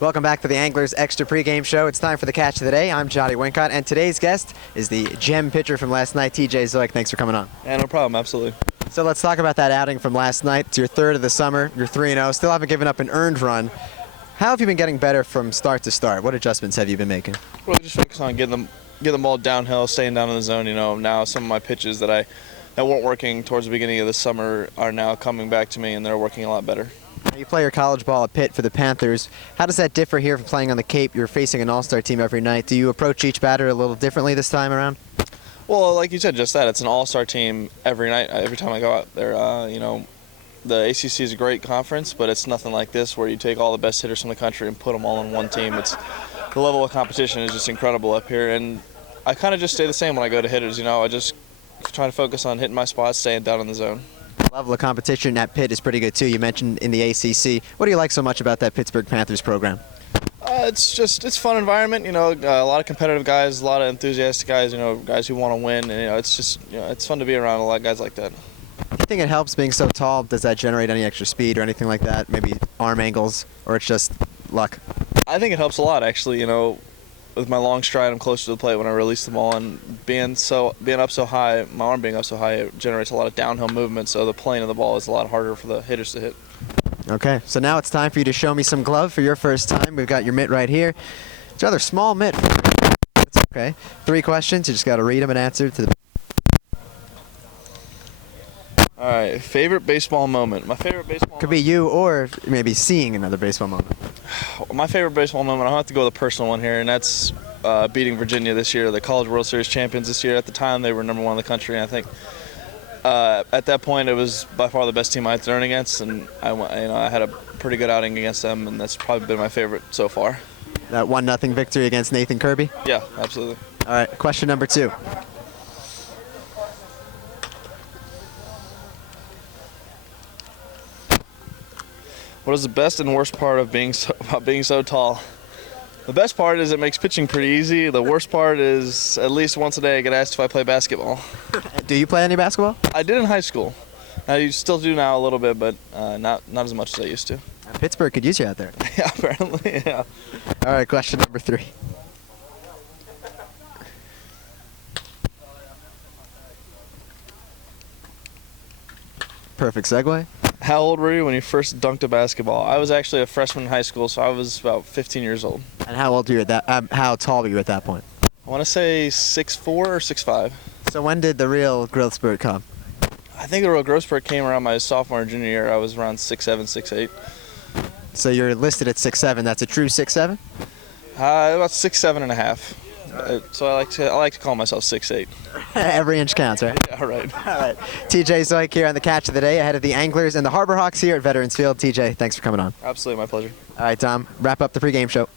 Welcome back to the Anglers Extra Pregame Show. It's time for the catch of the day. I'm Jonny Wincott, and today's guest is the gem pitcher from last night, TJ Zeuch. Thanks for coming on. Yeah, no problem. Absolutely. So let's talk about that outing from last night. It's your third of the summer. You're 3-0. Still haven't given up an earned run. How have you been getting better from start to start? What adjustments have you been making? Well, just focus on getting the ball downhill, staying down in the zone. You know, now some of my pitches that weren't working towards the beginning of the summer are now coming back to me, and they're working a lot better. You play your college ball at Pitt for the Panthers. How does that differ here from playing on the Cape? You're facing an all-star team every night. Do you approach each batter a little differently this time around? Well, like you said, just that. It's an all-star team every night. Every time I go out there, you know, the ACC is a great conference, but it's nothing like this where you take all the best hitters from the country and put them all in one team. The level of competition is just incredible up here, and I kind of just stay the same when I go to hitters. You know, I just try to focus on hitting my spots, staying down in the zone. The level of competition at Pitt is pretty good too. You mentioned in the ACC. What do you like so much about that Pittsburgh Panthers program? It's a fun environment. You know, a lot of competitive guys, a lot of enthusiastic guys. You know, guys who want to win, and it's fun to be around a lot of guys like that. Do you think it helps being so tall? Does that generate any extra speed or anything like that? Maybe arm angles, or it's just luck? I think it helps a lot, actually. You know, with my long stride, I'm closer to the plate when I release the ball, and being up so high, my arm being up so high, it generates a lot of downhill movement. So the plane of the ball is a lot harder for the hitters to hit. Okay, so now it's time for you to show me some glove for your first time. We've got your mitt right here. It's a rather small mitt. It's okay. 3 questions. You just got to read them and answer to the. All right, favorite baseball moment. My favorite baseball could be you or maybe seeing another baseball moment. My favorite baseball moment, I'll have to go with a personal one here, and that's beating Virginia this year, the College World Series champions this year. At the time, they were #1 in the country, and I think at that point it was by far the best team I had thrown against, and I had a pretty good outing against them, and that's probably been my favorite so far. That 1-0 victory against Nathan Kirby? Yeah, absolutely. All right, question number 2. What is the best and worst part of being so tall? The best part is it makes pitching pretty easy. The worst part is at least once a day I get asked if I play basketball. Do you play any basketball? I did in high school. I still do now a little bit, but not as much as I used to. Pittsburgh could use you out there. Yeah, apparently, yeah. All right, question number 3. Perfect segue. How old were you when you first dunked a basketball? I was actually a freshman in high school, so I was about 15 years old. And how old were you at that? How tall were you at that point? I want to say 6'4" or 6'5". So when did the real growth spurt come? I think the real growth spurt came around my sophomore and junior year. I was around 6'7", 6'8". So you're listed at 6'7". That's a true 6'7"? About 6'7.5". So I like to call myself 6'8". Every inch counts, right? Yeah, right. All right. TJ Zeuch here on the catch of the day, ahead of the Anglers and the Harbor Hawks here at Veterans Field. TJ, thanks for coming on. Absolutely, my pleasure. All right, Tom, wrap up the pregame show.